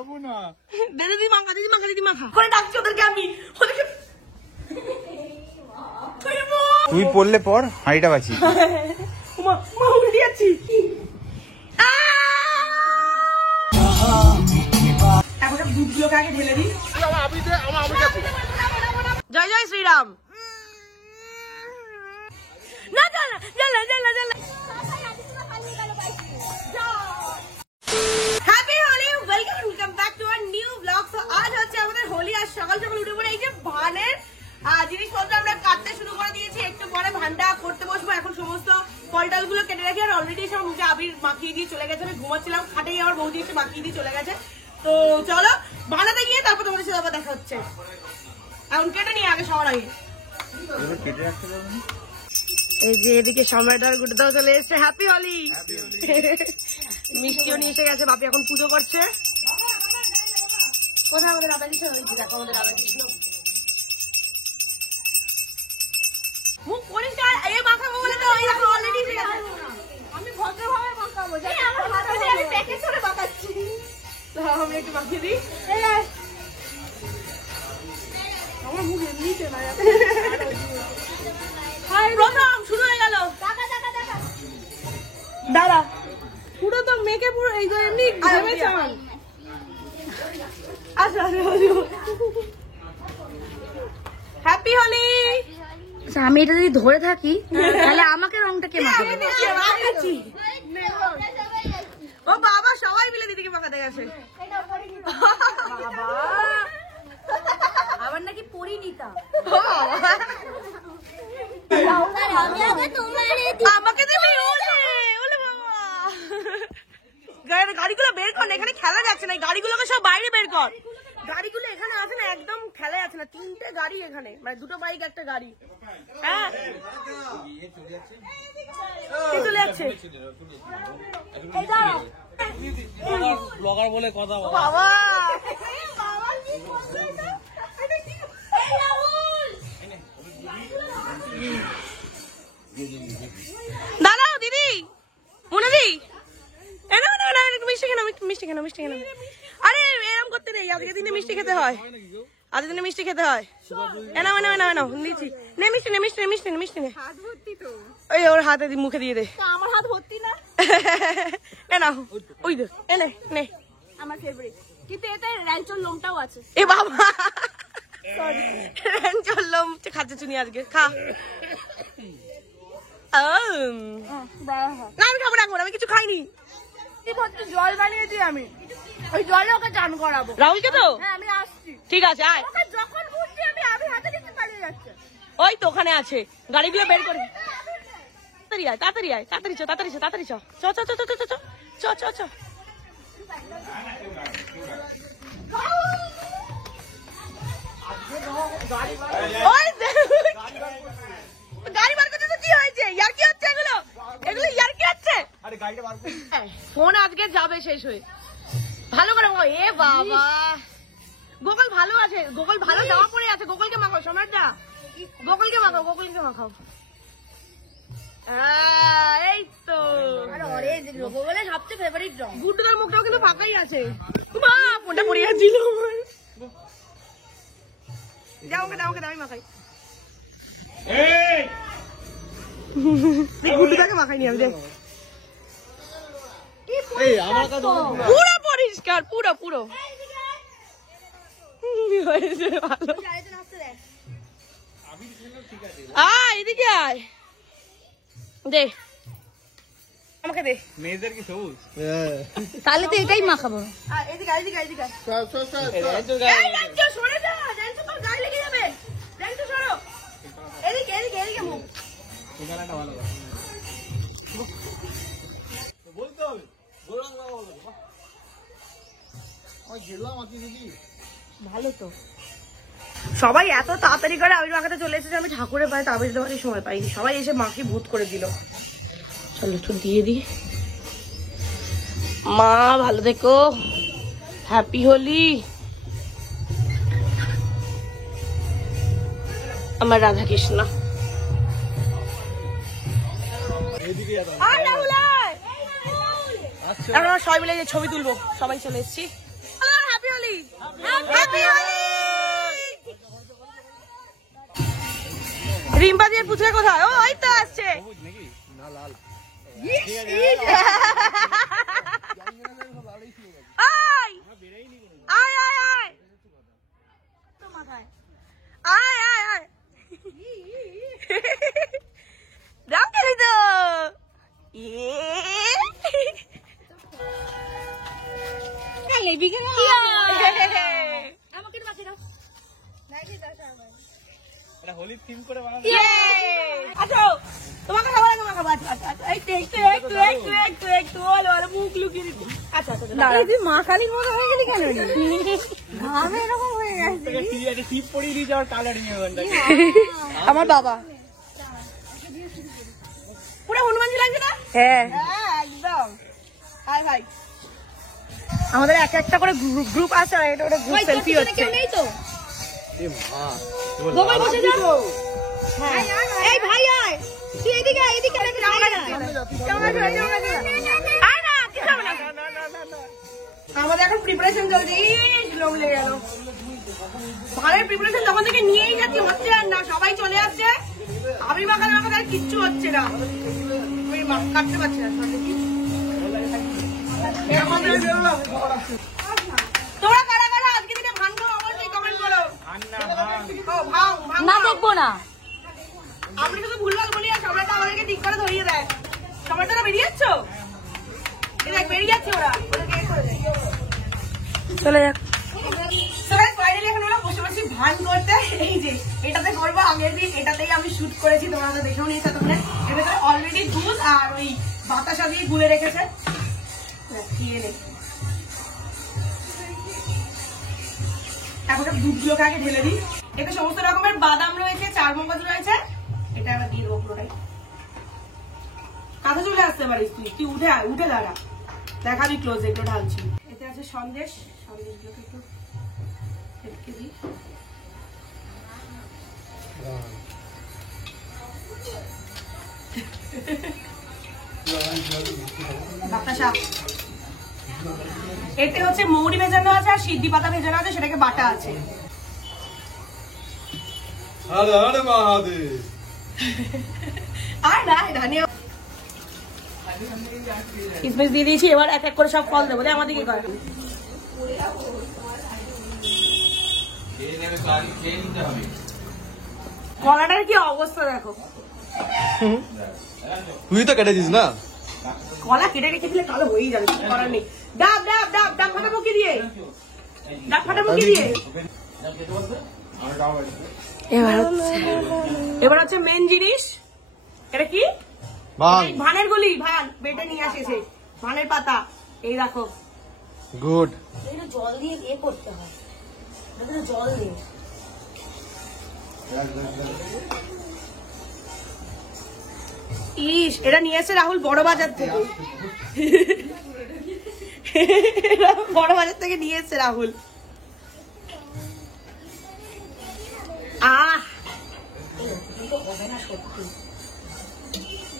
পালাবো না। দিদি মাখা করে ডাকছি ওদেরকে আমি ওদেরকে তুই পড়লে পর হাঁড়িটা বাঁচি। মা উল্টে আছি। এখন দুধগুলোকে আগে ঢেলে দিই। জয় জয় শ্রীরাম। না জানা happy Holi, welcome back to our new blog. So আজ হচ্ছে আমাদের হোলি। আজ সকাল সকাল উঠে পড়ে এই যে ভানের জিনিসপত্র আমরা কাটতে শুরু করে দিয়েছি। একটু পরে ভান্ডা করতে বসবো। এখন সমস্ত ফলটাল গুলো কেটে রাখি। আর অলরেডি সব মুখে আবির মাখিয়ে দিয়ে চলে গেছে। আমি ঘুমাচ্ছিলাম, খাটেই আমার বৌদি এসে মাখিয়ে দিয়ে চলে গেছে। তো চলো বানাতে গিয়ে তারপর তোমাদের সাথে আবার দেখা হচ্ছে। এখন কেটে নিয়ে আগে সবার আগে কেটে রাখতে পারবেন। এই যে এদিকে সম্রাটার গুড্ডাও চলে এসছে। হ্যাপি হোলি। মিষ্টিও নিয়ে এসে গেছে। বাপি এখন পুজো করছে। কোথায় আমাদের রাধাকৃষ্ণ? দেখো আমাদের রাধাকৃষ্ণ মুখ পরিষ্কার। এই মাখাবো বলে তো এই দেখো অলরেডি এসে গেছে। আমি ভদ্রভাবে মাখাবো, আমার হাতে আমি প্যাকেট করে মাখাচ্ছি। আমি একটু মাখিয়ে দিই। আমার মুখ এমনিতে না প্রথম শুরু হয়ে গেল। দাঁড়া পুরো তো মেকে পুরো এই এমনি ঘেমে চান। আচ্ছা হ্যাপি হোলি। আমি এটা যদি ধরে থাকি তাহলে আমাকে রংটা কে মাখাবে? ও বাবা সবাই মিলে দিদিকে মাখাতে গেছে। আবার নাকি পরিণীতা আমাকে দেবে। গাড়িগুলো বের কর না, এখানে খেলা যাচ্ছে না। গাড়িগুলোকে সব বাইরে বের কর। গাড়িগুলো এখানে আছে না, একদম খেলা যাচ্ছে না। 3টে গাড়ি এখানে, মানে 2টো বাইক একটা গাড়ি। হ্যাঁ চলে যাচ্ছে ব্লগার বলে কথা বাবা। দাঁড়াও দিদি, মুনাদি মিষ্টি কেন। আরে এরকম করতে নেই, আজকে দিনে মিষ্টি খেতে হয়। আজকে দিনে মিষ্টি খেতে হয়। এনাও দিচ্ছি। নে মিষ্টি নে। ওই ওর হাতে মুখে দিয়ে দে। আমার হাত ভর্তি না। এনাও ওই দে এনে নে। আমার ফেভারিট, কিন্তু এতে র্যাঞ্চোর লোমটাও আছে। এ বাবা র্যাঞ্চোর লোম খাচ্ছে চুনি আজকে। খা। না আমি খাবো না, আমি কিছু খাইনি। জল বানিয়েছি আমি, ওই জলে ওকে চান করাবো। রাহুলকে তো? হ্যাঁ আমি আসছি। ঠিক আছে আয়। যখন বুঝছি আমি হাতে নিতে পালিয়ে যাচ্ছে। ওই তো ওখানে আছে, গাড়িগুলো বের করে। তাড়াতাড়ি আয় তাড়াতাড়ি চ। গাড়ি বার করতে তো কি হয়েছে? ইয়ার্কি হচ্ছে এগুলো ইয়ার্কি হচ্ছে। ফোন আজকে যাবে শেষ হয়ে। ভালো করে মাখো। এ বাবা গোকুল ভালো আছে, গোকুল ভালো জামা পরে আছে। গোকুলকে মাখাও সম্রাটদা, গোকুলকে মাখাও। এই তো বলে সবচেয়ে ফেভারিট রং। গুড্ডুদার মুখটাও কিন্তু ফাঁকাই আছে। মা ফোনটা পড়ে যাচ্ছিল। দাও আমি মাখাই। গুড্ডুদাকে মাখাইনি আমি। দেখ পুরো পরিষ্কার, পুরো ভালো। আয় এদিকে আয়, দে আমাকে দে। মেয়েদের কি সবুজ? তাহলে তো এটাই মাখাবো। এদিকে সরে যা, গাড়ি লেগে যাবে। সরো এদিকে মুখ। বলতে হবে ভালো তো। সবাই এত তাড়াতাড়ি করে আবির মাখাতে চলে এসেছে, আমি ঠাকুরের পায়ে আবির দিতে পারি সময় পাইনি। সবাই এসে মাকে ভূত করে দিল। চলো একটু দিয়ে দি। মা ভালো থেকো, হ্যাপি হোলি। আমার রাধাকৃষ্ণ। এখন আমরা সবাই মিলে ছবি তুলবো। সবাই চলে এসেছি। হ্যাপি হোলি। রিম্পা দিয়ে পুচকে কোথায়? ও ওই তো আসছে। ইস, ইস। আয় আয় আয় আয় তো মাথায় আয় আয় আয় রাম খেলি তো এটা হোলি থিম করে বানানো। আচ্ছা তোমাকে খাবো না তোমাকে খাবো। আচ্ছা আচ্ছা একটু একটু একটু একটু একটু একটু বলো আর মুখ লুকিয়ে দিচ্ছি। আচ্ছা আচ্ছা তুই মা কালীর মতো হয়ে গেলি কেন? আমি এরকম হয়ে গেছি। একটা টিপ পরিয়ে দিয়ে যাওয়ার কালারিং এখানটা। আমার বাবা পুরো হনুমানজি লাগছে না? হ্যাঁ একদম। হাই ভাই আমাদের এক একটা করে গ্রুপ আছে আর এটা ওটা গ্রুপ সেলফি হচ্ছে। নেই তো এ মা গোপাল বসে যা। এই ভাই আয় তুই এদিকে আয় এদিকে আয় না কিছু হবে না। আমাদের এখন প্রিপারেশন চলছে। লোক লেগে গেল ভালের প্রিপারেশন তখন থেকে নিয়েই যাচ্ছি হচ্ছে আর না সবাই চলে আসছে। আমি মাখানোর আমাদের আর কিচ্ছু হচ্ছে না। আমি কাটতে পারছি না। তোমরা কারা কারা আজকে দিনে ভাঙ খাও অবশ্যই কমেন্ট করো। ভাঙ ভাঙ না দেখবো না। আপনি শুধু ভুলভাল বলি আর সবাই তো আমাদেরকে ঠিক করে ধরিয়ে দেয়। সবাই তো বেরিয়ে যাচ্ছ বেরিয়ে যাচ্ছে ওরা চলে যাক। ফাইনালি এখন ওরা বসে বসে ভান করতে। এই যে এটাতে করবো আগের দিন এটাতেই আমি শুট করেছি তোমরা তো দেখেও নিয়েছো। তোমরা এটাতে অলরেডি দুধ আর ওই বাতাসা দিয়ে গুলে রেখেছে। এখন দুধগুলোকে আগে ঢেলে দিই। এতে সমস্ত রকমের বাদাম রয়েছে চারমগজ রয়েছে। এটা এবার দিয়ে দেবো পুরোটাই। কাছে চলে আসতে পারিস তুই তুই উঠে আয় উঠে দাঁড়া দেখাবি ক্লোজ একটু ঢালছি। এতে আছে সন্দেশ সন্দেশগুলোকে একটু রেখে দিই। বাতাসা এতে হচ্ছে মৌরি ভেজানো আছে আর সিদ্ধি পাতা ভেজানো আছে সেটাকে বাটা আছে। আর না ধনিয়া কিসমিস দিয়ে দিয়েছি। এবার এক এক করে সব ফল দেবো। আমাদের কি করে কলাটার কি অবস্থা দেখো। তুই তো কেটে দিস না। কলা কেটে রেখে দিলে কালো হয়েই যাবে কিছু করার নেই। ডাব ডাব ডাব ডাব ফাটাবো কি দিয়ে? ডাব ফাটাবো কি দিয়ে? এবার হচ্ছে মেন জিনিস। এটা কি? ভানের গুলি ভান বেটে নিয়ে আসেছে ভানের পাতা। এই দেখো গুড। জল দিয়ে ইয়ে করতে হয় জল দিয়ে। ইস এটা নিয়ে এসে রাহুল বড় বাজার থেকে। বড় বাজার থেকে নিয়ে এসছে রাহুল।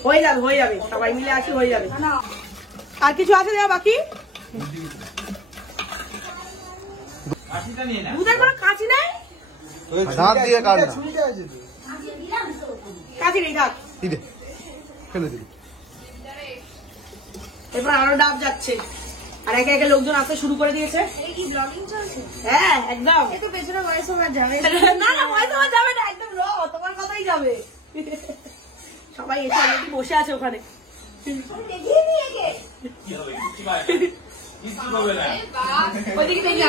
হয়ে যাবে সবাই মিলে আসি হয়ে যাবে। আর কিছু আছে দেওয়া বাকি? দুধের কোনো কাঁচি নেই? দাঁত দিয়ে কাট না। কাঁচি নেই থাক। ফেলে দিবি। এরপর আরো ডাব যাচ্ছে আর একে একে লোকজন আসতে শুরু করে দিয়েছে। হ্যাঁ একদম। পেছনে ভয়েস ওভার যাবে না না ভয়েস ওভার যাবে না একদম র তোমার কথাই যাবে। সবাই এসে অলরেডি বসে আছে ওখানে। ওইদিকে দেখি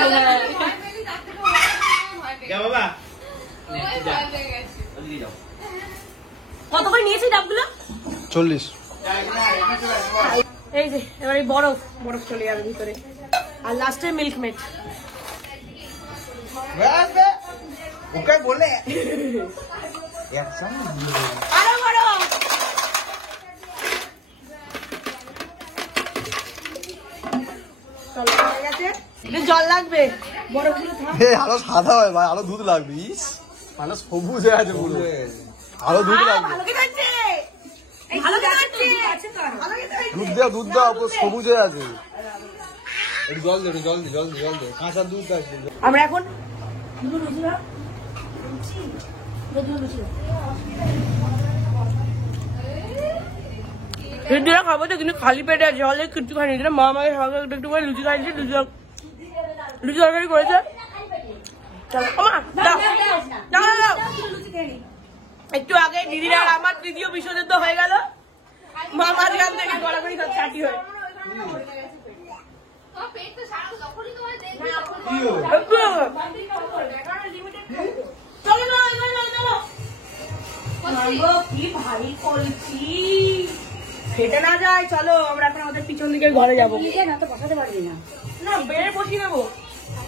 কত করে নিয়েছি ডাবগুলো? 40। এই যে এবার এই বরফ চলে যাবে ভিতরে আর লাস্টে মিল্কমেড। ওকে বলে আরো বড় হয়ে গেছে। জল লাগবে বরফগুলো থাক। আরো সাদা হয় ভাই আরো দুধ লাগবে। ইস মানে সবুজ হয়ে আছে পুরো। আরো দুধ লাগবে। ভালো কি হচ্ছে? দুধ দুধ দাও পুরো সবুজ হয়ে আছে। জল দে জল দে জল দে জল দে কাঁচা দুধ আছে আমরা এখন লুচিটা খাবো তো, কিন্তু খালি পেটে জলে কিছু খাইনি। মা আমাকে সকালে একটু করে লুচি খাইছে, লুচি তরকারি করেছে। একটু আগে দিদিরা আমার তৃতীয় বিশ্বযুদ্ধ হয়ে গেল, মা মাঝখান থেকে গড়াগড়ি চাটি হয়ে কি ভারী কলছি, ফেটে না যায়। চলো আমরা এখন আমাদের পিছন দিকে ঘরে যাবো। বসাতে পারবি না। না বেড়ে বসিয়ে নেবো।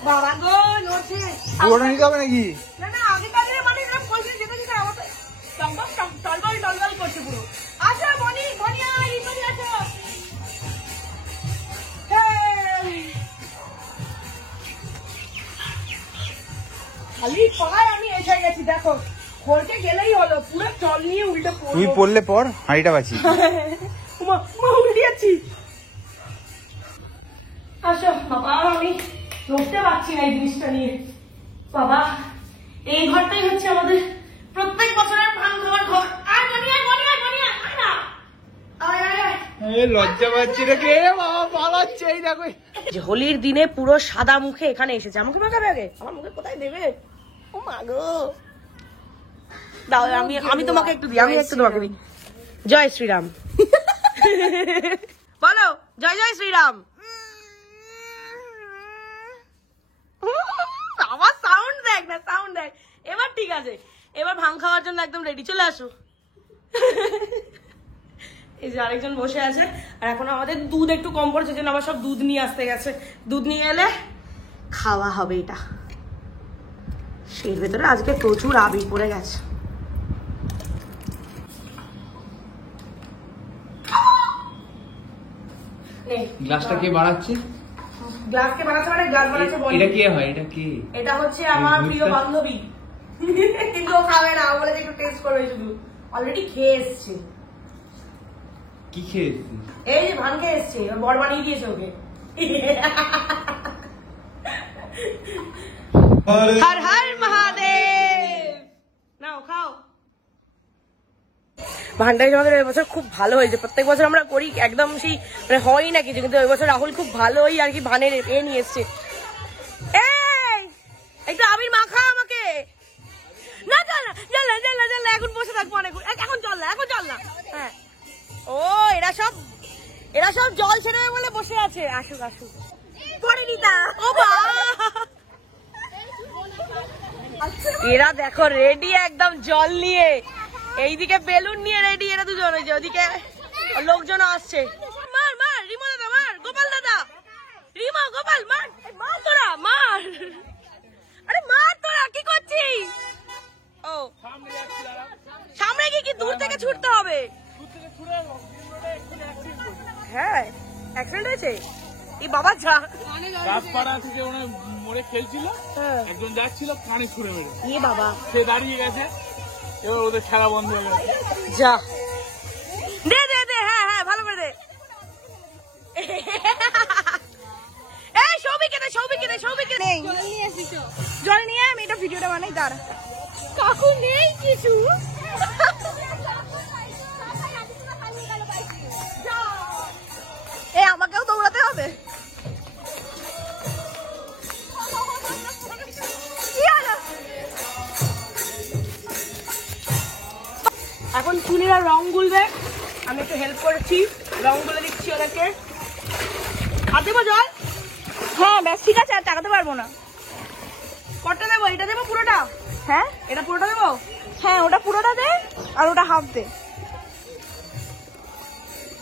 বাবা গো নড়ছে। ওটা নিতে হবে নাকি? না না আগে কাছে মানে এরকম কলছি যেতে যেতে আমার টলটল টলটল করছে পুরো। আসো মনি মনি আই মনি আসো। খালি পায় আমি এসে গেছি, দেখো খড়কে গেলেই হলো, পুরো জল নিয়ে উল্টে তুই পড়লে পর হাঁড়িটা বাঁচি। উল্টিয়েছি। আসো বাবা, আমি রুখতে পারছি না এই জিনিসটা নিয়ে। বাবা এই ঘরটাই হচ্ছে আমাদের প্রত্যেক বছরের ভাঙ খাওয়ার ঘর। আর মনি আয় মনি আয় মনি আয় আয় না আয় আয় আয়। লজ্জা পাচ্ছি রেখে বাবা পালাচ্ছে এই দেখো। যে হোলির দিনে পুরো সাদা মুখে এখানে এসেছে। আমাকে মাখাবে আগে, আমার মুখে কোথায় দেবে? ও মা গো দাও, আমি তোমাকে একটু দিই, আমি একটু তোমাকে দিই। জয় শ্রীরাম বলো, জয় জয় শ্রীরাম। আমার সাউন্ড দেখ না, সাউন্ড দেখ। এবার ঠিক আছে, এবার ভাং খাওয়ার জন্য একদম রেডি। চলে আসো। এই যে আরেকজন বসে আছে, আর এখন আমাদের দুধ একটু কম পড়ছে, জন্য আবার সব দুধ নিয়ে আসতে গেছে। দুধ নিয়ে এলে খাওয়া হবে এটা। সেই ভেতরে আজকে প্রচুর আবির পড়ে গেছে। গ্লাসটা কে বাড়াচ্ছে? গ্লাসকে বানাচ্ছে মানে গ্লাস বানাচ্ছে বলি। এটা কে হয়? এটা কি? এটা হচ্ছে আমার প্রিয় বান্ধবী, কিন্তু ও খাবে না, ও বলে যে একটু টেস্ট করবে শুধু। অলরেডি খেয়ে এসছে। কি খেয়েছিস? এই যে ভান খেয়ে এসছে, ওর বর বানিয়ে দিয়েছে ওকে। হর হর মহাদেব। নাও খাও। ভান্ডারি আমাদের এবছর খুব ভালো হয়েছে। প্রত্যেক বছর আমরা করি একদম সেই মানে হয় না কিছু, কিন্তু এবছর রাহুল খুব ভালোই আর কি ভানের এ নিয়ে এসছে। এই একটু আবির মাখা আমাকে। না চল না চল না চল না চল না, এখন বসে থাকবো অনেক। এখন চল না, এখন চল না। হ্যাঁ ও এরা সব জল ছেড়ে বলে বসে আছে। আসুক আসুক পরে নিতা। ও বা এরা দেখো রেডি একদম জল নিয়ে, এইদিকে বেলুন নিয়ে রেডি এরা দুজন। ওই যে ওদিকে লোকজন আসছে। মার মার রিমো দাদা, মার গোপাল দাদা, রিমো গোপাল মার, মার তোরা মার। আরে মার তোরা, কি করছিস? ও সামনে গিয়ে কি দূর থেকে ছুটতে হবে? হ্যাঁ অ্যাক্সিডেন্ট হয়েছে। এই বাবা যা গাছপাড়া থেকে ওনার মোড়ে খেলছিল, একজন যাচ্ছিল কানে ছুঁড়ে মেরে, এ বাবা সে দাঁড়িয়ে গেছে। এবার ওদের খেলা বন্ধ হয়ে গেছে। যা দে দে দে, হ্যাঁ হ্যাঁ ভালো করে দে। এই সৌভিকে দে, সৌভিকে দে, সৌভিকে নেই জল নিয়ে আমি এটা ভিডিওটা বানাই। দাঁড়া কাকু নেই কিছু। এই আমাকেও দৌড়াতে হবে। এখন চুনিরা রং গুলবে, আমি একটু হেল্প করেছি, রং গুলে দিচ্ছি ওদেরকে। আর দেবো জল? হ্যাঁ ব্যাস ঠিক আছে, আর টাকাতে পারবো না। কটা দেবো? এটা দেবো পুরোটা? হ্যাঁ এটা পুরোটা দেবো? হ্যাঁ ওটা পুরোটা দে, আর ওটা হাফ দে।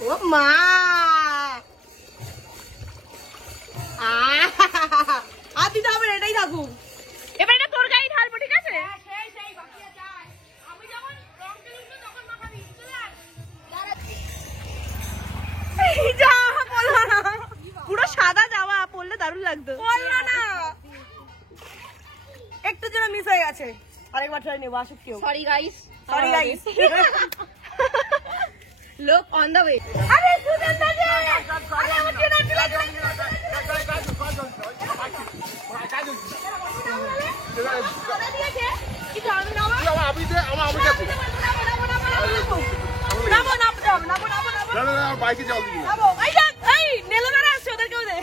ও মা আর দিতে হবে না, এটাই থাকুক। এবার এটা তোর গায়ে ঢালবো, ঠিক আছে? পুরো সাদা জামা পরলে দারুণ লাগতো। পরলো না, একটু যেন মিস হয়ে গেছে। আরেকবার ট্রাই নেবো, আসুক কেউ। Sorry guys, sorry guys. লোক অন দ্য ওয়ে। আরে সুন্দর, আরে আমার মাইকে জল দিবি না। যাবো এই দেখ এই নেলোদারা আসছে ওদেরকেও দে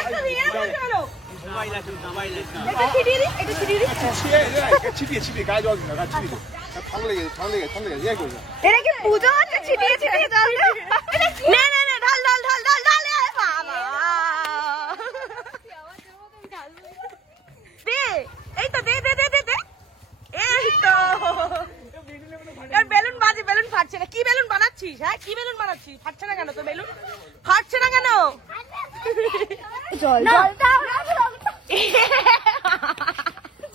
একটা দিয়ে বলতে হলো এটা ছিটিয়ে দি ছিটিয়ে গায়ে জল দিবি না, গায়ে ছিটিয়ে দে। ঠান্ডা লেগে গেছে, ইয়ে করবে। এটা কি পুজো হচ্ছে ছিটিয়ে জল না না না ঢাল ঢাল ঢাল ঢাল ঢাল এ বাবা দে এই তো দে দে দে দে দে এই তো আর বেলুন বাজে বেলুন ফাটছে না কি বেলুন বানাচ্ছিস হ্যাঁ কি বেলুন বানাচ্ছিস ফাটছে না কেন তো বেলুন ফাটছে না কেন জল জল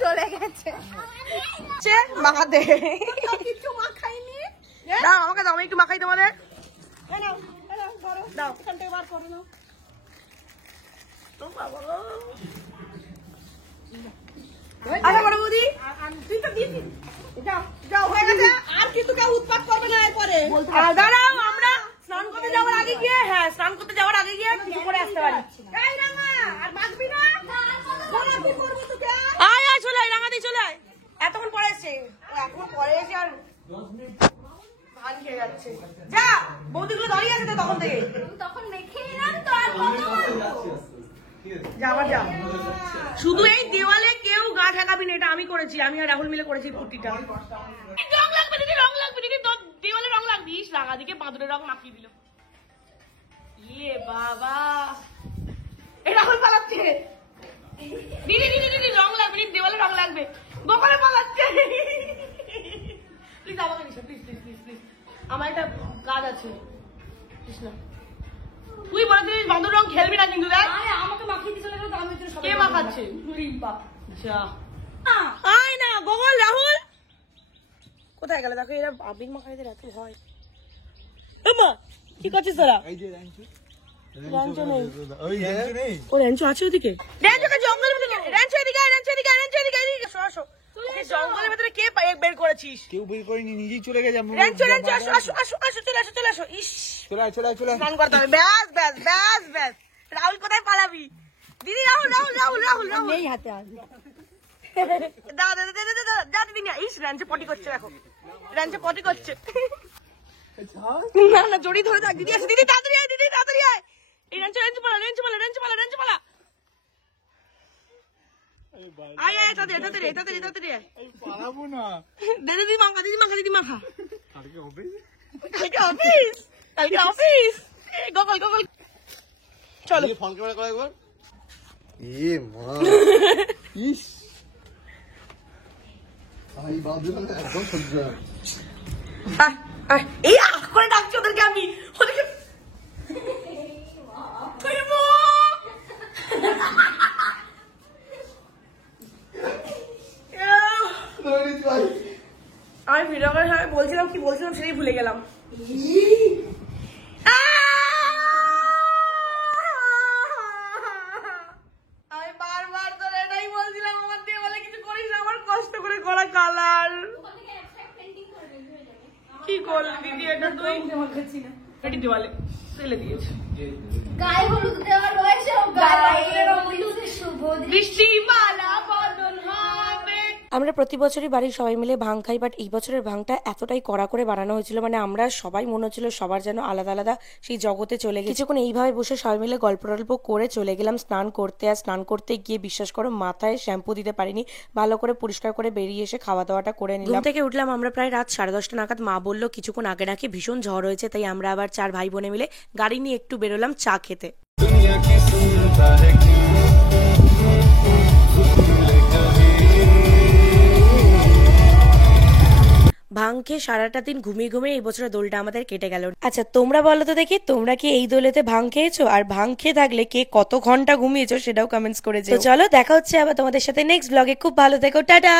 চলে গেছে মাখা দে কিছু মাখাইনি দাও আমাকে দাও আমি একটু মাখাই তোমাদের দাও এখান থেকে বার করে নাও আচ্ছা বড় বৌদি তুই তো দিবি যাও যাও হয়ে গেছে আর কিন্তু কেউ উৎপাত করবে না এরপরে দাঁড়াও আমরা স্নান করতে যাওয়ার আগে গিয়ে হ্যাঁ স্নান করতে যাওয়ার আগে গিয়ে কিছু করে আসতে পারি এই রাঙা আর বাঁচবি না কি করবো তোকে আয় আয় চলে আয় রাঙা দি চলে আয় এতক্ষণ পরে এসে এখন পরে এসে আর ধান খেয়ে যাচ্ছে যা বৌদিগুলো দাঁড়িয়ে আছে তো তখন থেকে তখন দেখে এলাম তো আর যা শুধু এই দেওয়ালে কেউ গা ঠেকাবি না, এটা আমি করেছি, আমি আর রাহুল মিলে করেছি পুটিটা। রং লাগবে দিদি, রং লাগবে দিদি, দেওয়ালে রং লাগবে। ইস রাঙা দিকে বাঁদরের রং মাখিয়ে দিল। ইয়ে বাবা, এই রাহুল পালাচ্ছে। দিদি দিদি দিদি রং লাগবে দিদি, দেওয়ালে রং লাগবে। গোপালে পালাচ্ছে। প্লিজ আমাকে this, please please please please, আমার একটা কাজ আছে। কৃষ্ণ তুই বলেছিস বাঁদর রং খেলবি না কিন্তু দেখ আমাকে মাখিয়ে দিয়ে চলে গেল। আমি কে মাখাচ্ছে? আয় না গোগল রাহুল কোথায় গেল? দেখো এরা আবির মাখাইতে এত হয়। কি করছিস তোরা? র্যাঞ্চো নেই, ও র্যাঞ্চো আছে ওদিকে। র্যাঞ্চোকে জঙ্গলের ভিতরে, র্যাঞ্চো এদিকে, র্যাঞ্চো এদিকে, র্যাঞ্চো এদিকে, আসো আসো। জঙ্গলের ভিতরে কে বের করেছিস? কেউ বের করেনি, নিজেই চলে গেছে। র্যাঞ্চো র্যাঞ্চো আসো আসো আসো আসো, চলে আসো চলে আসো। ইস চলে চলে চলে স্নান করতে হবে। ব্যাস ব্যাস ব্যাস ব্যাস। রাহুল কোথায় পালাবি? দিদি রাহুল রাহুল রাহুল রাহুল রাহুল নেই হাতে আজ। দাও দাও দাও দাও দাও দিদি না। ইস র্যাঞ্চো পটি করছে, দেখো র্যাঞ্চো পটি করছে। না না জড়ি ধরে থাক। দিদি আছে, দিদি তাড়াতাড়ি আয়, দিদি তাড়াতাড়ি আয়। এই র্যাঞ্চো র্যাঞ্চো পালা, র্যাঞ্চো পালা, র্যাঞ্চো পালা, র্যাঞ্চো পালা। আয় আয় তাড়াতাড়ি তাড়াতাড়ি তাড়াতাড়ি তাড়াতাড়ি আয়। পালাবো না। দিদি মাখা, দিদি মাখা, দিদি মাখা। কালকে অফিস, কালকে অফিস, কালকে অফিস। গোগল গোগল চলো। ফোন ক্যামেরা করে একবার। এ মা ইস আই বাঁধে না একদম সহ্য হয়। এই আখ করে ডাকছি ওদেরকে, আমি ওদেরকে আমি ভিডিও করে বলছিলাম কি বলছিলাম সেটাই ভুলে গেলাম। আমি বারবার তোর এটাই বলছিলাম, আমার দিয়ে বলে কিছু করিস না, আমার কষ্ট করে করা কালার। কি করলি দিদি এটা? তুই এটি দেওয়ালে ফেলে দিয়েছে। গায়ে হলুদ দেওয়ার রয়েছে, গায়ে হলুদ শুভ বৃষ্টিমালা বদল হবে। আমরা প্রতি বছরই বাড়ির সবাই মিলে ভাং খাই, বাট এই বছরের ভাংটা এতটাই কড়া করে বানানো হয়েছিল, মানে আমরা সবাই মনে হচ্ছিল সবার যেন আলাদা আলাদা সেই জগতে চলে গেছে। কিছুক্ষণ এইভাবে বসে সবাই মিলে গল্প টল্প করে চলে গেলাম স্নান করতে। আর স্নান করতে গিয়ে বিশ্বাস করো মাথায় শ্যাম্পু দিতে পারিনি, ভালো করে পরিষ্কার করে বেরিয়ে এসে খাওয়া দাওয়াটা করে নিলাম। থেকে উঠলাম আমরা প্রায় রাত 10:30 নাগাদ। মা বললো কিছুক্ষণ আগে নাকি ভীষণ ঝড় হয়েছে, তাই আমরা আবার 4 ভাই বোনে মিলে গাড়ি নিয়ে একটু বেরোলাম চা খেতে। ভাং খেয়ে সারাটা দিন ঘুমিয়ে ঘুমিয়ে এই বছরের দোলটা আমাদের কেটে গেল। আচ্ছা তোমরা বলো তো দেখি, তোমরা কি এই দোলেতে ভাং খেয়েছো? আর ভাং খেয়ে থাকলে কে কত ঘন্টা ঘুমিয়েছো সেটাও কমেন্টস করে যেও। চলো দেখা হচ্ছে আবার তোমাদের সাথে নেক্সট ব্লগে। খুব ভালো থেকো, টাটা।